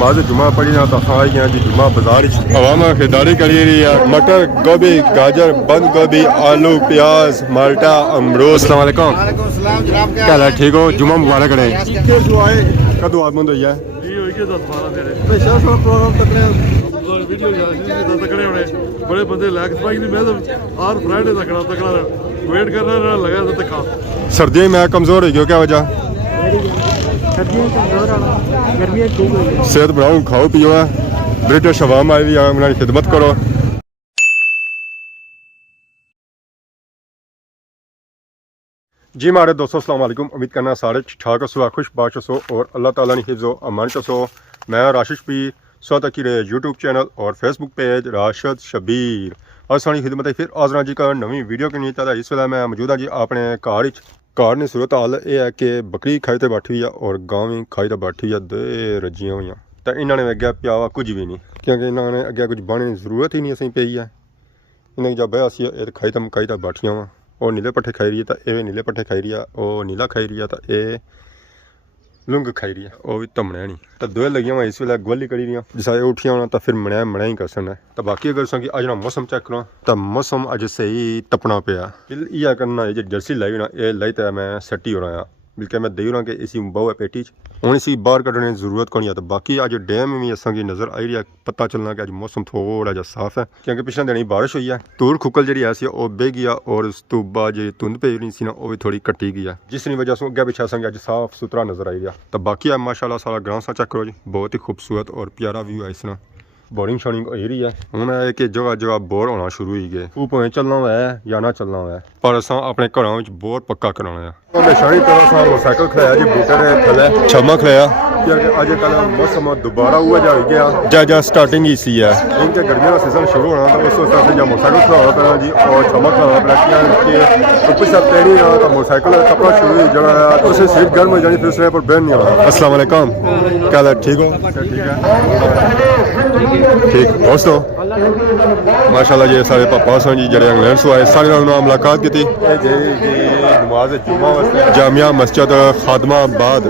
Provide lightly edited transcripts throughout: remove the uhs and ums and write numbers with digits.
नमाज जुमा पढ़ी ना तो आई गया जी जुमा बाजार अवाम खरीदारी करी रही है। मटर गोभी गाजर बंद गोभी आलू प्याज माल्टा अमरूद। अस्सलाम वालेकुम। क्या हाल है? ठीक हो? जुमा मुबारक रहे। कदों आमद हुई है बड़े बंदे लैक मैं तो हर फ्राइडे तकड़ा तकड़ा वेट करना लगा तो खा। सर्दियों में कमजोर हो गया क्या वजह? सेहत बनाओ खाओ पियो है। ब्रिटिश अवाम आई है उन्होंने खिदमत करो। जी मारे दोस्तों अस्सलाम वालेकुम। उम्मीद करना सारे ठीक ठाक हो खुश बाश हो और अल्लाह ताला ने हिफ्ज़ो अमान हो। मैं राशिद भी स्वागत की रहे यूट्यूब चैनल और फेसबुक पेज राशिद शबीर और सारी खिदमत फिर आजरा जी का नवी वीडियो की नीयत है। इस वेले मैं मौजूद हाँ जी अपने घर ने सूरत हाल यह है कि बकरी खाई तो बैठी हुई है और गांव भी खाई तो बैठी हुई है। दो रजियाँ हुई तो इन्होंने अगे पिया वा कुछ भी नहीं क्योंकि इन्होंने अगे कुछ बने की जरूरत ही नहीं असी पई है। इन्हें जब बह असी खाई तो मकाई तो बैठिया वा और नीले पट्ठे खाई रही है तो ये नीले पट्ठे खाई रही है और नीला खाई रही है तो ये लुंग खाई रही है और भी तमने नहीं तो दो लगिया हुआ इस वे गोली करी रही जिसा ये उठिया होना तो फिर मनाया ही कर सकना। तो बाकी अगर अस अज ना मौसम चेक करो तो मौसम अज सही तपना पाया इया करना ये जर्सी लाई ना ये लाई तो मैं सट्टी हो रहा बल्कि मैं दे रहा कि इसी बहु है पेटी हूँ इसी बाहर कढ़ने की जरूरत को नहीं। तो बाकी अज डैम भी असा की नज़र आई रही है। पता चलना कि अज मौसम थोड़ा जहा साफ है क्योंकि पिछले दिन बारिश हुई है। तूर खुकल जी ऐसी वो बह गई और उस तो बाद जी धुंध पी रही सी ना वो भी थोड़ी कट्टी गई है जिसकी वजह से अगे पिछले असा अज साफ सुथरा नज़र आई रहा। तो बाकी है माशाल्लाह सारा ग्राउंड सा चेक करो जी बहुत ही खूबसूरत और प्यारा व्यू है। इसना बोरिंग शोरिंग हो रही है हूँ है कि जगह जगह बोर होना शुरू हो गए भावें चलना हुआ है या ना चलना हुआ है पर असा अपने घरों में बोर पक्का कराना है। हमेशा ही तरह मोटरसाइकिल खलाया जी बूटे ने थले छमा खलाया क्योंकि अजकल मौसम दोबारा हुआ जा गया जा स्टार्टिंग ही सी है इनके गर्मियों का सीजन शुरू होना तो उस हिसाब से जब मोटरसाइकिल खलाना करना जी और छमा खलाना पड़ा कुछ सब तेरी तो मोटरसाइकिल कपड़ा शुरू हो जाना है तो उसे सीट गर्म हो जानी फिर उसने पर बहन नहीं होना। अस्सलाम वालेकुम। क्या हाल? ठीक हो? ठीक है ठीक दोस्तों माशाल्लाह जी सारे पापा सन जी जड़े इंग्लैंड से आए सारे मुलाकात की नमाज जुमा जामिया मस्जिद खादमाबाद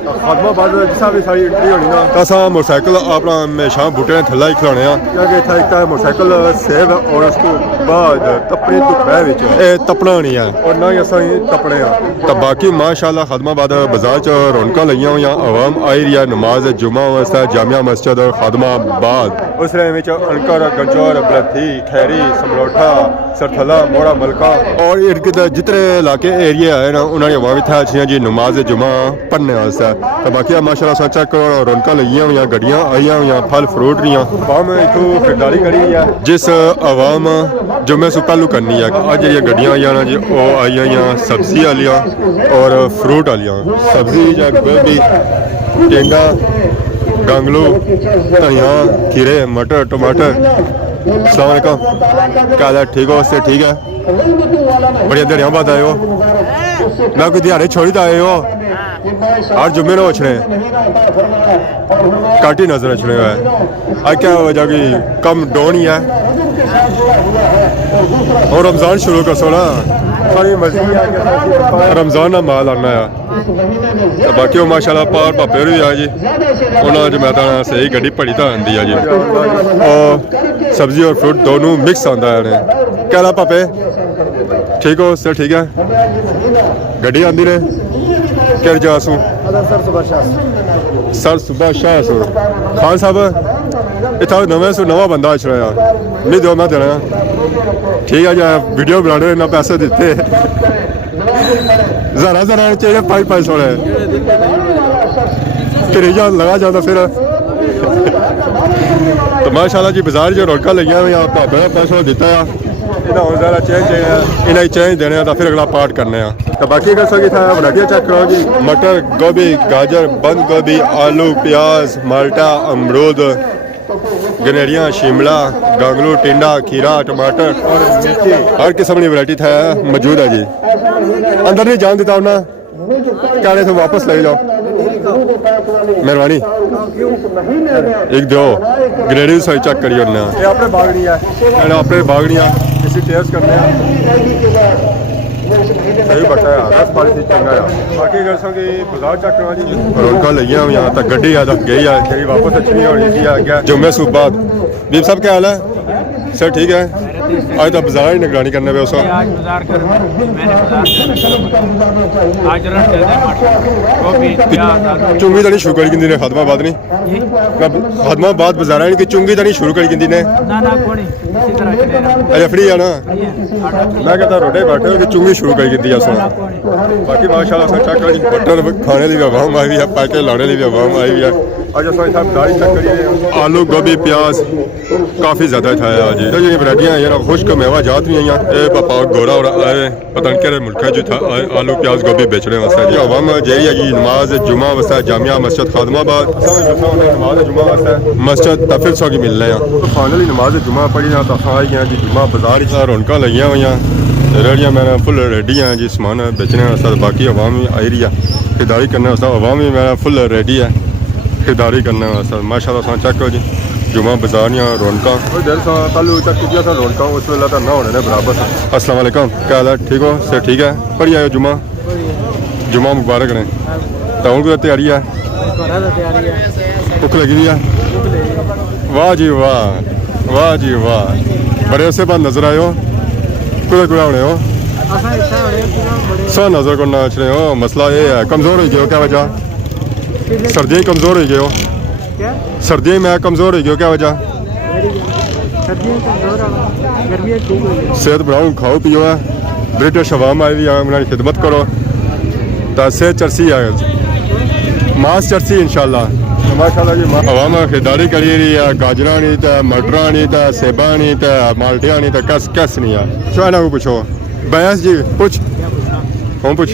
जिसा भी सारी एंट्री होनी ना तो अस मोटरसाइकिल अपना हमेशा बूटे ने थला ही खिलाने क्योंकि इतना एक मोटरसाइकिल सेव है और उसको बाद तपने तो पै तपना नहीं है और ना ही अस तपने तो बाकी माशाल्लाह खादमाबाद बाजार च रौनक लगी हुई आवाम आई रही है नमाज जुमा वास्ते जामिया मस्जिद खादमाबाद उस अनकर गंजौर बलथी खैरी समरोठा सरथला मोड़ा मलका और इर्द गिर्द जितने इलाके एरिया है ना उन्होंने अवाम इतना अच्छी जी नमाज जुमा पढ़ने वास्ते। तो बाकी माशाल्लाह सा चेक करो रौनक लगी हुई गड्डियां आई हुई फल फ्रूट रही अवाम इतों खरीदारी करी है जिस अवाम जुम्मे से पहलू करनी है। अज जी गड्डियां आई ना जी वो आई हुई सब्जी वालियाँ और फ्रूट वालियाँ सब्जी गोभी टेंडा गंगलू धनिया खीरे मटर टमाटर। अस्सलाम वालेकुम। क्या हाल है? ठीक हो? उससे ठीक है बढ़िया दिहाड़ियाँ बाद आए हो ना कोई दिहाड़े छोड़ी तो आए हो हर जुम्मे ना उछने काट ही नजर अचने हुआ है आज क्या वजह की कम डाउन ही है और रमज़ान शुरू कर सोना सारी मर्जी रमज़ान ना माल आना है। तो बाकी वो माशाल्लाह पार पापे भी आ जी उन्होंने अज मैं सही गड्डी भड़ी तो आती है जी और सब्जी और फ्रूट दोनों मिक्स आता है। क्या ला पापे? ठीक हो? सर ठीक है गड्डी आती ने क्या जासू सर सुबह शाह सो खान साहब इतना नवे सो नवा बंदा अच्छा यार नहीं दो मैं देना ठीक है जी वीडियो बनाने ना पैसे दिते जरा जरा चाहिए 500 है फिर लगा जाता फिर तो माशाल्लाह जी बाजार जो रौनक लगी हुई भापे का पैसा दिता है इन्हें चेंज इन्हें चेंज देने तो फिर अगला पार्ट करने तो बाकी अगर वराइटियाँ चेक करो जी मटर गोभी गाजर बंद गोभी आलू प्याज माल्टा अमरूद गनेरिया शिमला गांगलू टिंडा खीरा टमाटर और मिर्ची हर किस्म की वैरायटी था मौजूद है जी। अंदर नहीं जान देता उन्हें कहने से वापस ले जाओ मेहरबानी एक दो ग्रेडिंग सही चेक करिए उन्हें अपने बागड़ियाँ अपने बागड़ियाँ इसी टेस्ट करने ਵੀ ਬਟਾ ਆ ਬਸ ਪਾਲੀ ਚੰਗਾ ਆ ਬਾਕੀ ਗੱਲ ਸੰਗੇ ਬਾਜ਼ਾਰ ਚੱਕਣਾ ਜੀ ਰੌਣਕਾਂ ਲਈਆਂ ਹੋਈਆਂ ਤਾਂ ਗੱਡੀ ਆ ਤਾਂ ਗਈ ਆ ਜਿਹੜੀ ਵਾਪਸ ਅੱਛੀ ਹੋਣੀ ਸੀ ਆ ਗਿਆ जुम्मे सुबह बाद बीब साहब क्या हाल है सर ठीक है आज तो बाजार ही निगरानी करने पे उसका आज बाजार कर मैंने बाजार आज रन चलते हैं गोभी प्याज आलू चुंगी तो नहीं शुरू करी ने खदमाबाद नहीं खदमाबाद बाजार की चुंगी तो नहीं शुरू करी ने ना कोनी इसी तरह चलेगा अच्छा फ्री है ना मैं कहता रोटे बैठे कि चुंगी शुरू करी उसने बाकी माशाल्लाह सब चेक करी बटर खाने की भी आवाम आई हुई है पैके लाने की भी आवाम आई हुई है अच्छा सर साहब दाल चेक करिए आलू गोभी प्याज काफ़ी ज़्यादा था आज तो जी वैरायटियाँ हैं खुश्क मेवा जात भी हैं ये पापा गोरा और आए पता नहीं केड़े मुल्क जो था आलू प्याज गोभी बेचने वास्ते जी अवाम जी है जी नमाज जुमा वास्ते जामिया मस्जिद खादमाबाद नमाज जुमा वास्ते मस्जिद तफिल सौ की मिलने हैं तो फाइनली नमाज जुमा पढ़ी ना तो आई हैं जी जुमा बाजार ही रौनक लगियाँ हुई हैं रेडियाँ मैंने फुल रेडी हैं जी समान बेचने वास्ते बाकी अवाम भी आई रही है खरीदारी करने वास्ते अवाम भी मेरा फुल रेडी है खरीदारी करने वास्ते माशाल्लाह सा चेक करो जी जुमा बाजार या रौनक दिल सा कल तक कीतियां रौनक उस वेले तो ना होने ने बराबर अस्सलाम वालेकुम क्या हाल है ठीक हो सर ठीक है पढ़ी आयो जुमा जुमा मुबारक ने तो हूँ कोई तैयारी है भुख लगी हुई है वाह जी वाह जी वाह बड़े उससे बाद नजर आयो कुछ कुछ होने हो सब नजर को नाच रहे हो मसला ये है कमज़ोर हो गए हो क्या वजह सर्दियाँ कमज़ोर हो गए हो सर्दियों में कमज़ोर हो गए हो क्या वजह सेहत बनाओ खाओ पियो है ब्रिटिश अवाम आई हुई है उन्होंने खिदमत करो तो सेहत चरसी है मास चरसी इंशाल्लाह माशाल्लाह जी अवाम खरीदारी करी रही है गाजरा नहीं तो मटरा नहीं तो सेबा नहीं तो माल्टिया नहीं तो कस नहीं है चो ना को पूछो बयास जी पूछ कौन पूछ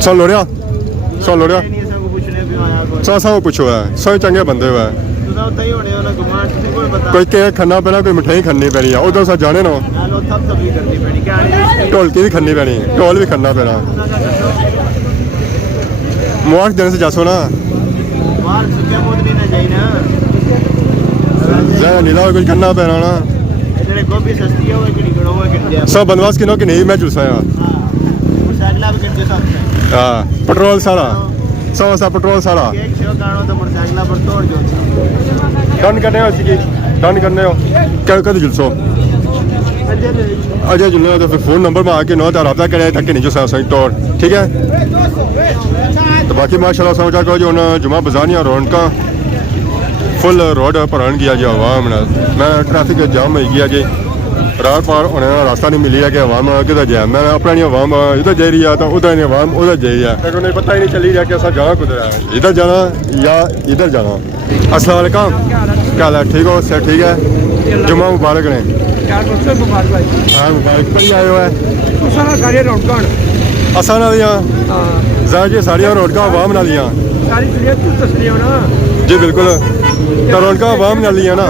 सुन लो रहा सौ पूछो है सौ चंगे बंदे हुए कोई केक खन्ना पैना कोई मिठाई खन्नी पैनी है उधर सा जाने ना ढोलकी भी खन्नी पैनी ढोल भी खन्ना पैना मुबारक देने से जासो ना नीला कुछ खन्ना पैना ना सब बंदवास किनो कि नहीं मैं जुलसा हाँ पेट्रोल सारा सौ सा पेट्रोल सारा डन करने हो डन करने हो क्या कद जुलसो अजय जुलने तो फिर फ़ोन नंबर में आके नौ रब्ता करे थके नहीं जुलसा सही तौर ठीक है तो बाकी माशाल्लाह समझा करो जो जुमा बाजानिया रौनक फुल रोड भरन गया जी अवाम मैं ट्रैफिक जाम हो गया जी रात पार होने का रास्ता नहीं मिली है कि अवाम किधर जाए मैं अपनी अवाम इधर जा रही है तो उधर नहीं अवाम उधर जा रही है मेरे को पता ही नहीं चली रहा कि असा जाना कुधर है इधर जाना या इधर जाना अस्सलाम वालेकुम क्या हाल है ठीक हो सर ठीक है जुम्मा मुबारक ने हाँ मुबारक कभी आए हुआ है असा दियाँ जी सारिया रौनक अवाम ना दियाँ जी बिल्कुल तो रौनक अवाम नाल ही है ना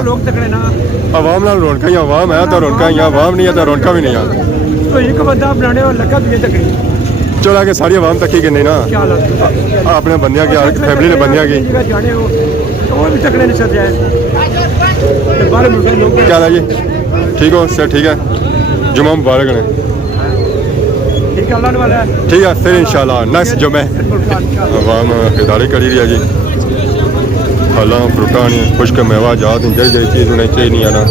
अवाम नाल रौनक ही अवाम है तो रौनक ही अवाम नहीं है तो रौनक भी नहीं है तो एक बंदा बनाने वाला लगा भी तक चलो आगे सारी अवाम तक ही कि नहीं ना अपने बंदियाँ की फैमिली ने बंदियाँ की जाने हो और भी तकड़े नहीं सर जाए क्या हाल है जी ठीक हो सर ठीक है जुम्मा मुबारक ने ठीक है फिर इंशाल्लाह नेक्स्ट जुम्मे अवाम खरीदारी करी रही है जी फल फ्रूटा नहीं खुश्क मेवा जात जड़ी चीज़ उन्हें चाहिए नहीं आना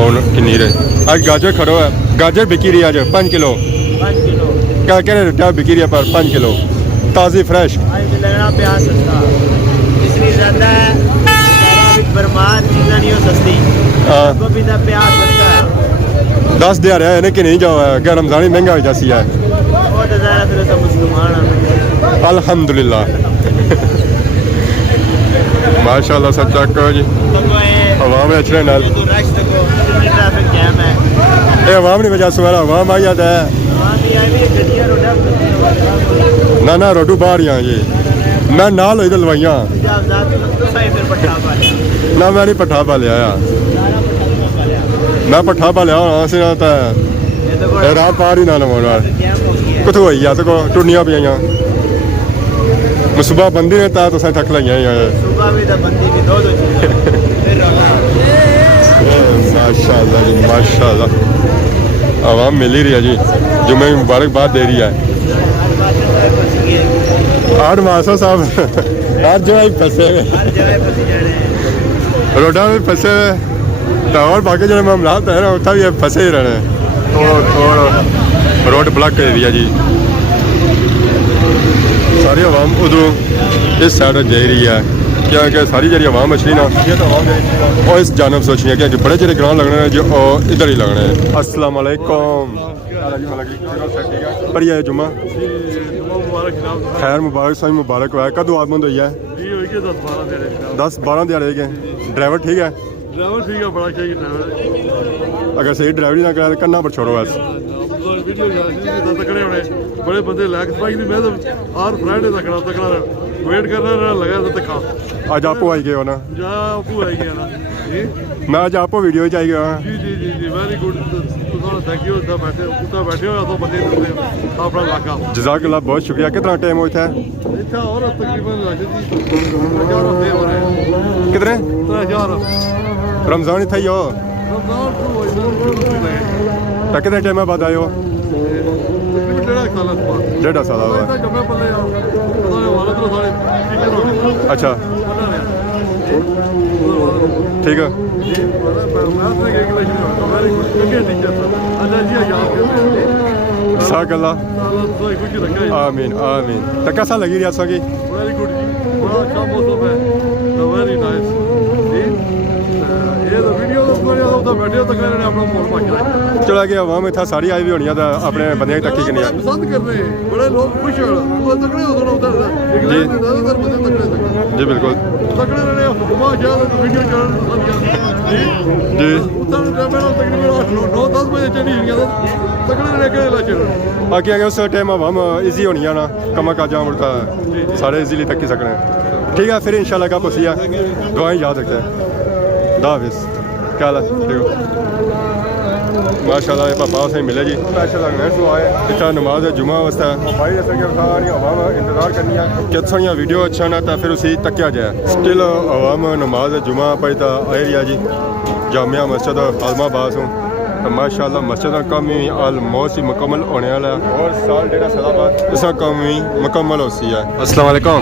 और किन्नी रहे आज गाजर खड़ो है गाजर बिकी रही है आज 5 किलो क्या कह रहे क्या बिकी रही है पर 5 किलो ताज़ी फ्रेश दस दे रहा है कि नहीं जाओ क्या रमजानी महंगा हो जाती है अल्हम्दुलिल्लाह माशाल्लाह सब चेक करो जी अवाम अच्छे नाल ये अवाम नहीं वजह सवाल अवाम आई जाता है ना ना रोडू बाहर ही जी मैं नाल होई दलवाइयाँ ना मैं नहीं पट्ठा पा लिया मैं पट्ठा पा लिया से ना तो रात पार ही ना लवा कितों होई तो टुनिया पियाँ सुबह बंदी ने ता तुसें थक लगियां सुबह भी तो बंदी की दो चीज़ फिर रौला माशाल्लाह जी माशाल्लाह आवाम मिल ही रही है जी जुम्मे की मुबारकबाद दे रही है आठ मासा साहब हर जगह ही फंसे हुए हर जगह फंसी जाने रोडा में फंसे हुए तो और बाकी जो मामलात है ना उत्था भी फंसे ही रहने थोड़ा रोड ब्लॉक कर दिया जी सारी आवाम उधरों इस साइड जा रही है क्योंकि सारी जी आवाम मछली ना ये तो आवाम और इस जानब सोचनी है कि बड़े चेरे ग्राउंड लगने हैं जो इधर ही लगने हैं अस्सलाम वालेकुम पर यह जुम्मा खैर मुबारक सही मुबारक हुआ है कदों आमद हुई है 10-12 दिहाड़े गए ड्राइवर ठीक है ड्राइवर ठीक है बड़ा चाहिए ड्राइवर अगर सही ड्राइवरी ना करे कन्ना पर छोड़ो बस वीडियो तकड़े होने बड़े बंदे लैग स्पाइक नहीं मैं तो आर फ्राइडे तकड़ा तकड़ा वेट करना रहा लगा तो खा आज आपको आई गए हो ना जा आपू आई गया ना जी मैं आज आपको वीडियो ही चाहिए जी जी जी जी वेरी गुड थैंक यू बैठे बैठे हो तो बंदे अपना इलाका जज़ाकल्लाह बहुत शुक्रिया कितना टाइम हो इतना इतना और तकरीबन राशिद जी 4 हफ्ते हो रहे हैं कितने 3000 रमजान इतना ही हो रमजान शुरू हो गए तो कितने टाइम बाद आए हो तकरीबन 1.5 साल हुआ जमे बंदे वाले तो सारे टीचर होने अच्छा ठीक है जज़ाकल्लाह आमीन आमीन तो कैसा लगी रहा सगी वेरी गुड जी बड़ा अच्छा मौसम है वेरी नाइस ये तो वीडियो तो बैठे तक अपना मोड़ पा के चला गया आवाम इतना सारी आई भी होनी है अपने बंदे तक्की किन्नी पसंद कर रहे हैं बड़े लोग खुश हो तकड़े हो उधर जी बिल्कुल तकड़े रहे वीडियो जी तकरीबन 9-10 बजे चली तकड़े रहे के बाकी अगर उस टाइम आवाम ईजी होनी है ना कमा काजा मुड़ता सारे इजीली तक्की सकने ठीक है फिर इंशाल्लाह का पसिया दुआएं याद रखते हैं दाविस क्या हाल है ठीक हो माशाल्लाह ये पापा से मिले जी स्पेशल लगने तो आए इतना नमाज जुमा वास्ते भाई जैसे कि आवाम इंतजार करनी है कित सोनिया वीडियो अच्छा ना तो फिर उसी तकिया जाए स्टिल आवाम नमाज जुमा पढ़ता आई रही है जी जामिया मस्जिद आलमाबाद हूँ तो माशाल्लाह मस्जिद का काम ही ऑलमोस्ट ही मुकम्मल होने वाला है और साल 1.5 साल बाद इसका काम ही मुकम्मल होती है अस्सलाम वालेकुम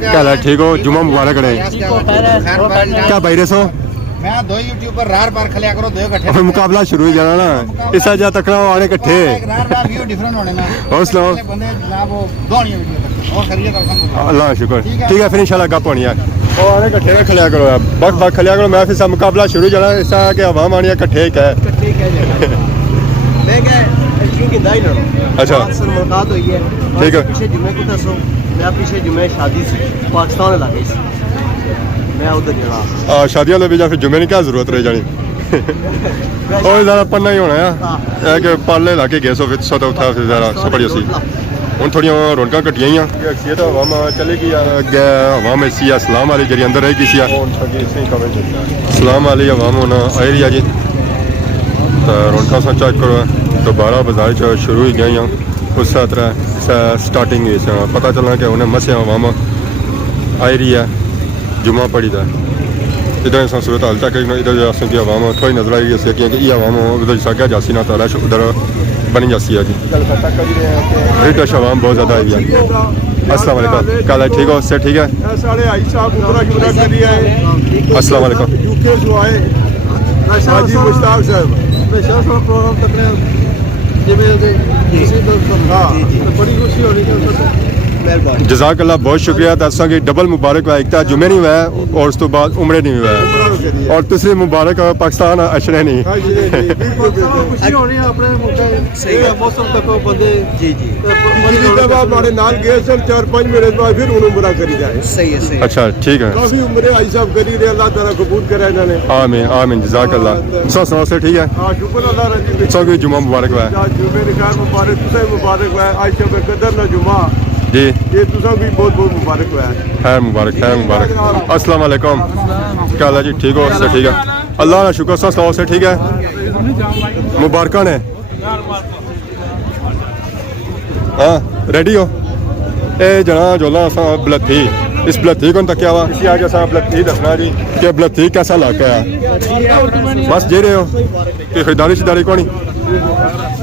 क्या हाल है ठीक हो जुमा मुबारक रहे क्या भाई रसो मैं दो यूट्यूब पर रार बार खलिया करो दो इकट्ठे और मुकाबला शुरू ही जाना ना इस जा तकड़ा आने इकट्ठे रार बार व्यू डिफरेंट होने ना और सुनाओ बंदे जनाब वो दोनी वीडियो और करिए तो अल्लाह शुक्र ठीक है फिर इंशाल्लाह गप होनी है और आने इकट्ठे खलिया करो आप बक बक खलिया करो मैं फिर सब मुकाबला शुरू जाना इस के आवाम आनी इकट्ठे ही है ठीक है मैं क्या क्योंकि दाई लड़ो अच्छा अक्सर मुलाकात हुई है ठीक है पीछे जुम्मे को दसो मैं पीछे जुम्मे शादी से पाकिस्तान ला गई मैं उधर जरा शादियां ले भी जा फिर जुम्मे की क्या जरूरत रह जानी और ज़्यादा पन्ना ही होना है कि पाले ला के गए सो फिर सौ उठा फिर ज़रा सपड़ी सी हूँ थोड़िया रौनक घटिया ही अक्सीयत हवाम चलेगी अगे हवाम ऐसी है सलाम वाली जी अंदर रह गई सलाम वाली हवाम होना आई रही है जी तो रौनक सा चेक करो दोबारा बाजार शुरू ही गई उस तरह स्टार्टिंग पता चलना कि उन्हें मसे हवाम आई रही है जुम्मा पड़ी था इधर इंसान सूरत हाल तक इधर की आवाम थोड़ी नजर आई गई कि ये आवाम उधर सग्या जासी ना तो रश उधर बनी जासी है जी ब्रिटिश आवाम बहुत ज़्यादा आई है अस्सलाम वालेकुम कल ठीक हो से ठीक है अस्सलाम वालेकुम बड़ी खुशी हो रही जज़ाकल्लाह बहुत शुक्रिया दसा कि डबल मुबारक हुआ एक तो जुमे नहीं हुआ और उस तो बाद उमरे नहीं हुआ और तीसरी मुबारक पाकिस्तान अशरे नहीं खुशी होनी है अपने सही मौसम तक बंदे जी जी हमारे नाल गए सन 4-5 महीने बाद फिर उम्र करी जाए सही है सही अच्छा ठीक है काफी उम्र आई सब करी रहे अल्लाह ताला कबूल करे इन्होंने आमीन आमीन जज़ाकल्लाह सो सुनाओ से ठीक है हां शुक्र अल्लाह रजी सब की जुमा मुबारक हुआ आज जुमे ने खैर मुबारक तुसे मुबारक हुआ आज शब कदर ना जुमा जी ये तुसा भी बहुत बहुत मुबारक हुआ है खैर मुबारक अस्सलाम वालेकुम क्या हाल है जी ठीक हो से ठीक है अल्लाह का शुक्र सुनाओ से ठीक है मुबारक ने हाँ रेडी हो ਇਹ ਜਣਾ ਜੋਲਾ ਅਸਾਂ ਬਲੱਥੀ ਇਸ ਬਲੱਥੀ ਕੋਲ ਤੱਕਿਆ ਵਾ ਇਸੇ ਅੱਜ ਅਸਾਂ ਬਲੱਥੀ ਦੱਸਣਾ ਜੀ ਕਿ ਬਲੱਥੀ कैसा इलाका है बस जे रहे हो कि खरीदारी शिदारी कोनी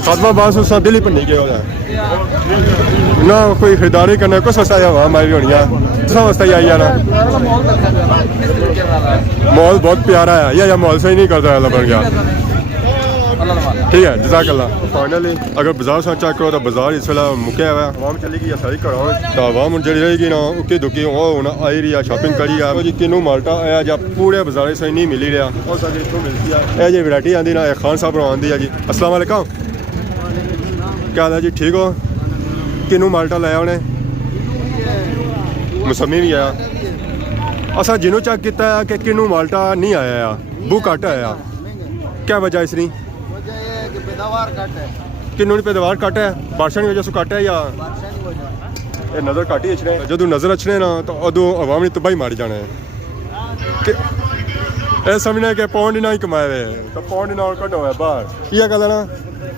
खादमा बास उस दिल्ली पर नहीं गया ना कोई खरीदारी करना कुछ सस्ता या वहाँ हमारी होनी है सस्ता ही आई जाना मॉल बहुत प्यारा है या मॉल से ही नहीं करता है बन गया ठीक है जज़ाकल्लाह फाइनली अगर बाजार से चेक करो तो बाजार इस वेला मुक्या हुआ है आवाम चली गई है सारी घरों तो आवाम जी रहेगी ना उकी दुखी हूँ आई रही है शॉपिंग करी है जी किनू माल्टा आया जब पूरे बाजार से नहीं मिली रहा और सारी इतों मिलती है यह जी वैरायटी आती ना खान साहब आती है जी अस्सलाम वालेकुम क्या हाल है जी ठीक हो किनू माल्टा लाया उन्हें मौसमी भी आया असा जिन्हों चेक किया कि किनू माल्टा नहीं आया बू घट आया क्या वजह इसकी पैदावार घट है किन्नू पैदावार घट है बारिशा की वजह से घट है या ये नज़र घट ही अचने जो नज़र अचने ना तो उदो अवाम ने तबाही मारी जाना है ये समझना कि पौंड ना ही कमाए हुए तो पौंड ना घट हुआ बाहर यह गल ना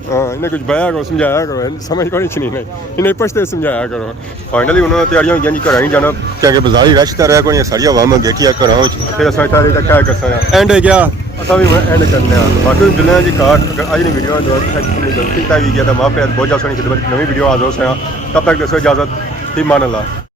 हाँ इन्हें कुछ बया करो समझाया करो समझ को नहीं इन्हें पुछते समझाया करो फाइनली उन्होंने तैयारियां हो जी घर नहीं जाना क्योंकि बाजार ही रश तो रहा कोई सारी अवाम गेटी घर फिर अस क्या कर सकते एंड गया असा भी एंड करने बाकी जुल्ले जी कार अगर अज वीडियो गलती भी गया तो माफ बहुत ज़्यादा सोनी खिदमत नवी वीडियो हाजिर हो तब तक दसो इजाज़त ईमान अल्लाह।